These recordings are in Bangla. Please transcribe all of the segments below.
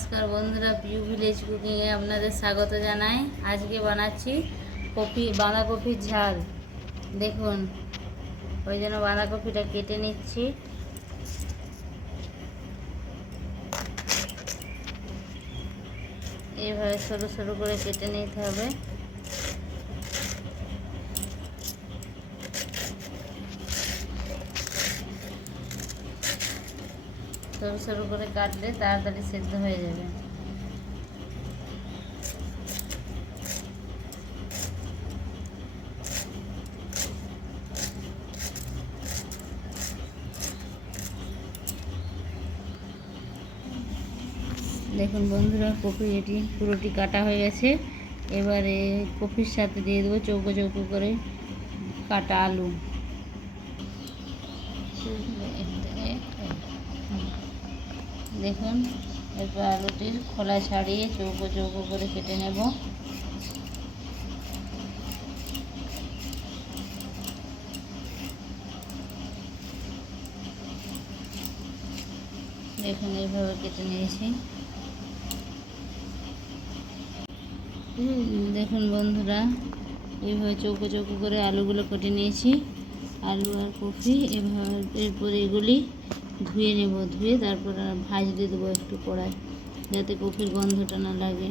নমস্কার বন্ধুরা, পিউ ভিলেজ কুকিংয়ে আপনাদের স্বাগত জানাই। আজকে বানাচ্ছি বাঁধাকপির ঝাল। দেখুন, ওই জন্য বাঁধাকপিটা কেটে নিচ্ছি। এইভাবে সরু সরু করে কেটে নিতে হবে। সরু সরু করে কাটলে তাড়াতাড়ি সেদ্ধ হয়ে যাবে। দেখুন বন্ধুরা, কপি এটি পুরোটি কাটা হয়ে গেছে। এবারে কপির সাথে দিয়ে দেবো চৌকো চৌকো করে কাটা আলু। দেখুন, এরপর আলুটির খোলা ছাড়িয়ে চৌকো চৌকো করে কেটে নেব। দেখুন, এইভাবে কেটে নিয়েছি। দেখুন বন্ধুরা, এইভাবে চৌকো চৌকো করে আলুগুলো কেটে নিয়েছি। আলু আর কপি এভাবে, এরপর এগুলি ধুয়ে নেব। ধুয়ে তারপর ভাজতে দেবো একটু কড়াই, যাতে কপির গন্ধটা না লাগে।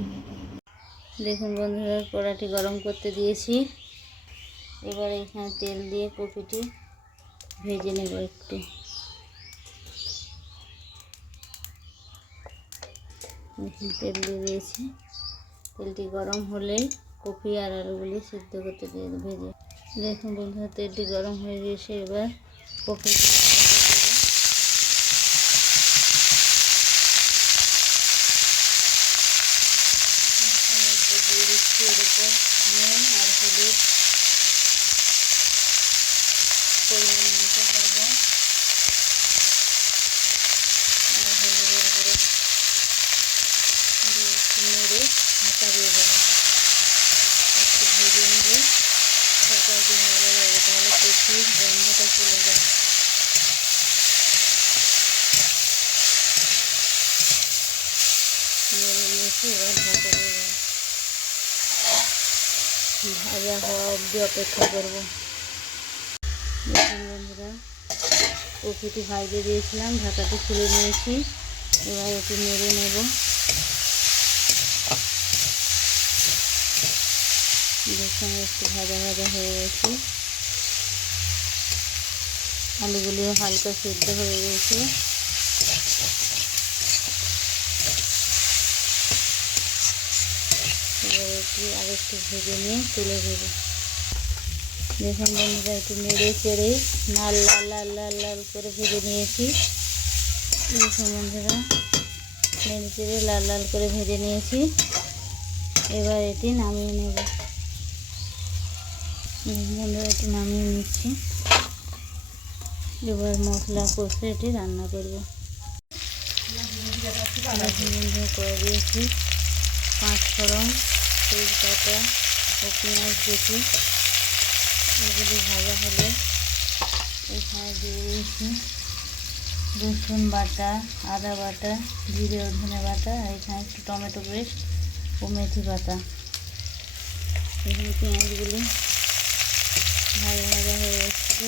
দেখুন বন্ধুরা, কড়াটি গরম করতে দিয়েছি। এবার এখানে তেল দিয়ে কপিটি ভেজে নেব একটু। তেল দিয়ে দিয়েছি। তেলটি গরম হলেই কপি আর আলুগুলি সিদ্ধ করতে দিয়ে ভেজে। দেখুন বন্ধুরা, তেলটি গরম হয়ে গিয়েছে। এবার কপি দিয়ে দিচ্ছি। এর উপর নুন আর হলুদ পরিমাণ মতো করবো, আর হলুদের উপরে দিয়ে নেড়ে ঢাকা দিয়ে দেবো। একটু ভেজে নিলে তরকারিটি ভালো লাগে, তাহলে কপির গন্ধটা চলে যায়। নেড়ে নিয়েছি, এবার ঢাকা দিয়ে দেবো। ভাজা হওয়া অবধি অপেক্ষা করব। দেখুন বন্ধুরা, কপিটি ভাজতে দিয়েছিলাম, ঢাকাটি খুলে নিয়েছি। এবার একটু নেড়ে নেব। দেখুন, একটু ভাজা ভাজা হয়ে গেছে। আলুগুলিও হালকা সিদ্ধ হয়ে গেছে। এবার একটু আরেকটু ভেজে নিয়ে তুলে দেবো। দেখুন বন্ধুরা, একটু নেড়ে চেড়ে লাল লাল লাল লাল লাল করে ভেজে নিয়েছি। দেখুন বন্ধুরা, নেড়ে চেড়ে লাল লাল করে ভেজে নিয়েছি। এবার এটি নামিয়ে নেব। বন্ধুরা, এটি নামিয়ে নিচ্ছি। এবার মশলা কষে এটি রান্না করব। করে দিয়েছি পাঁচফোড়ন, তেজপাতা ও পেঁয়াজ দিয়েছি। এগুলি ভাজা হলে এখানে দিয়ে দিয়েছি রসুন বাটা, আদা বাটা, জিরে ও ধনে বাটা, আর এখানে একটু টমেটো পেস্ট ও মেথি পাতা। এখানে পেঁয়াজগুলি ভাজা ভাজা হয়ে যাচ্ছে।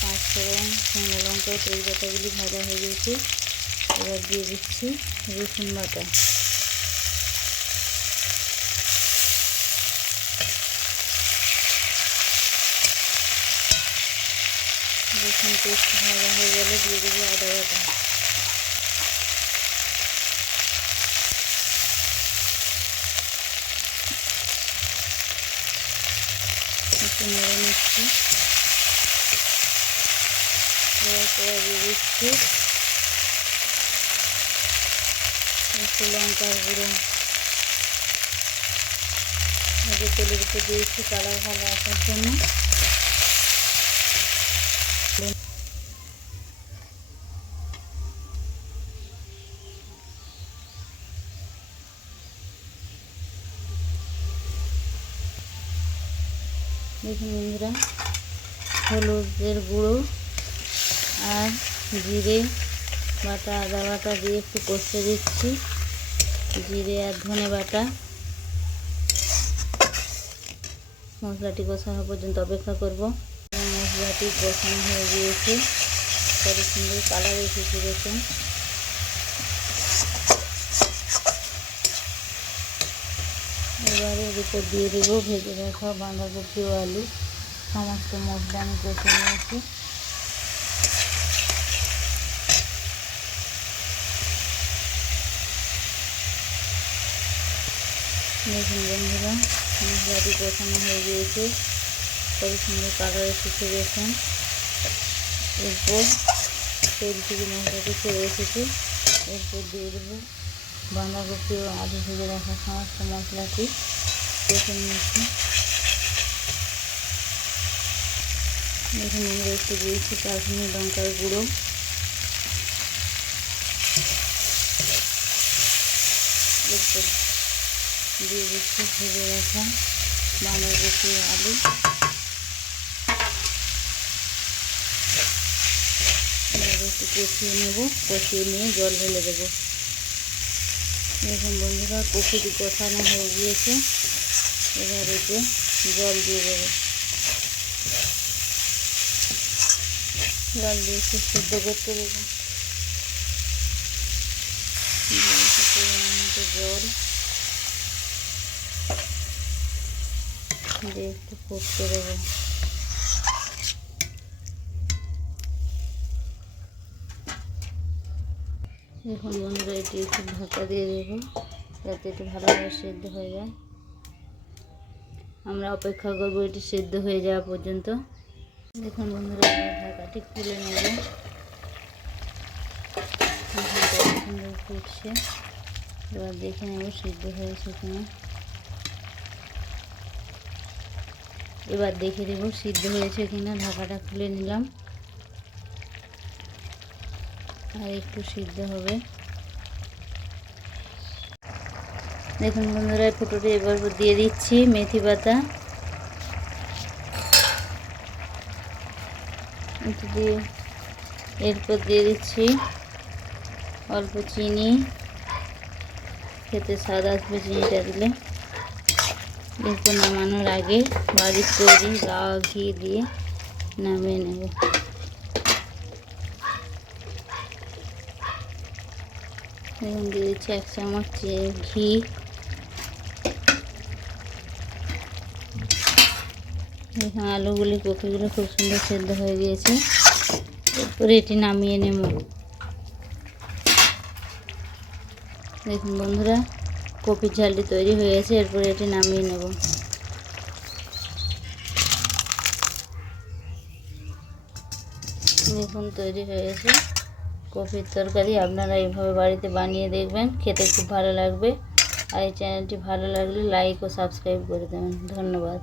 পাঁচফোড়ন, শুকনো লঙ্কা, তেজপাতাগুলি ভাজা হয়ে গেছে। এবার দিয়ে দিচ্ছি রসুন বাটা। রসুন পেস্ট ভাজা হয়ে গেলে দিয়ে দেবো আদা বাটা। একটু নেড়ে নিচ্ছি। এবার দিয়ে দিচ্ছি একটু লঙ্কার গুঁড়ো। আগে তেলের উপর দিয়েছি কালার ভালো আসার জন্য। দেখুন বন্ধুরা, হলুদের গুঁড়ো আর জিরে বাটা আদা বাটা দিয়ে একটু কষে দিচ্ছি, জিরে আর ধনে বাটা। মশলাটি কষা হওয়া পর্যন্ত অপেক্ষা করব। মশলাটি কষানো হয়ে গিয়েছে, কত সুন্দর কালার এসেছে দেখুন। এবারে এর উপর দিয়ে দেবো ভেজে রাখা বাঁধাকপি ও আলু। সমস্ত মশলা আমি কষে নিয়েছি। দেখুন বন্ধুরা, মশলাটি কষানো হয়ে গিয়েছে, কত সুন্দর কালার এসেছে দেখুন। এরপর তেল থেকে মশলাটি ছেড়ে এসেছে, এরপর দিয়ে দেবো বাঁধাকপি ও আলু ভেজে রাখা সমস্ত মশলাটি কষে নিয়েছি। দেখুন আমরা একটু দিয়েছি কাশ্মীরি লঙ্কার গুঁড়ো। এরপর দিয়ে দিচ্ছি ভেজে রাখা বাঁধাকপি আলু। একটু কষিয়ে নেব, কষিয়ে নিয়ে জল ঢেলে দেবো। দেখুন বন্ধুরা, কপিটি কষানো হয়ে গিয়েছে, এবার এতে জল দিয়ে দেবো। জল দিয়ে একটু সিদ্ধ করতে দেবো। জল দিয়ে একটু ফুটতে দেবো। এখন বন্ধুরা এটি একটু ঢাকা দিয়ে দেবো, যাতে একটু ভালোভাবে সেদ্ধ হয়ে যায়। আমরা অপেক্ষা করবো এটি সেদ্ধ হয়ে যাওয়া পর্যন্ত। দেখুন বন্ধুরা, ঢাকাটি খুলে নেব। সুন্দর ফুটছে, এবার দেখে নেব সিদ্ধ হয়েছে কিনা। এবার দেখে দেব সিদ্ধ হয়েছে কিনা। ঢাকাটা খুলে নিলাম, আর একটু সিদ্ধ হবে। দেখুন বন্ধুরা, ফুটোটি এবার দিয়ে দিচ্ছি মেথি পাতা, দিয়ে এরপর দিয়ে দিচ্ছি অল্প চিনি, খেতে স্বাদ আসবে চিনিটা দিলে। এরপর নামানোর আগে বাড়ির তৈরি গাওয়া ঘি দিয়ে নামিয়ে নেব। এখন দিয়ে দিচ্ছি 1 চামচ ঘি। দেখুন আলুগুলি কপিগুলো খুব সুন্দর সেদ্ধ হয়ে গিয়েছে। এরপর এটি নামিয়ে নেব। দেখুন বন্ধুরা, কপির ঝালটি তৈরি হয়ে গেছে, এরপর এটি নামিয়ে নেব। দেখুন তৈরি হয়ে গেছে কপির তরকারি। আপনারা এইভাবে বাড়িতে বানিয়ে দেখবেন, খেতে খুব ভালো লাগবে। আর এই চ্যানেলটি ভালো লাগলে লাইক ও সাবস্ক্রাইব করে দেবেন। ধন্যবাদ।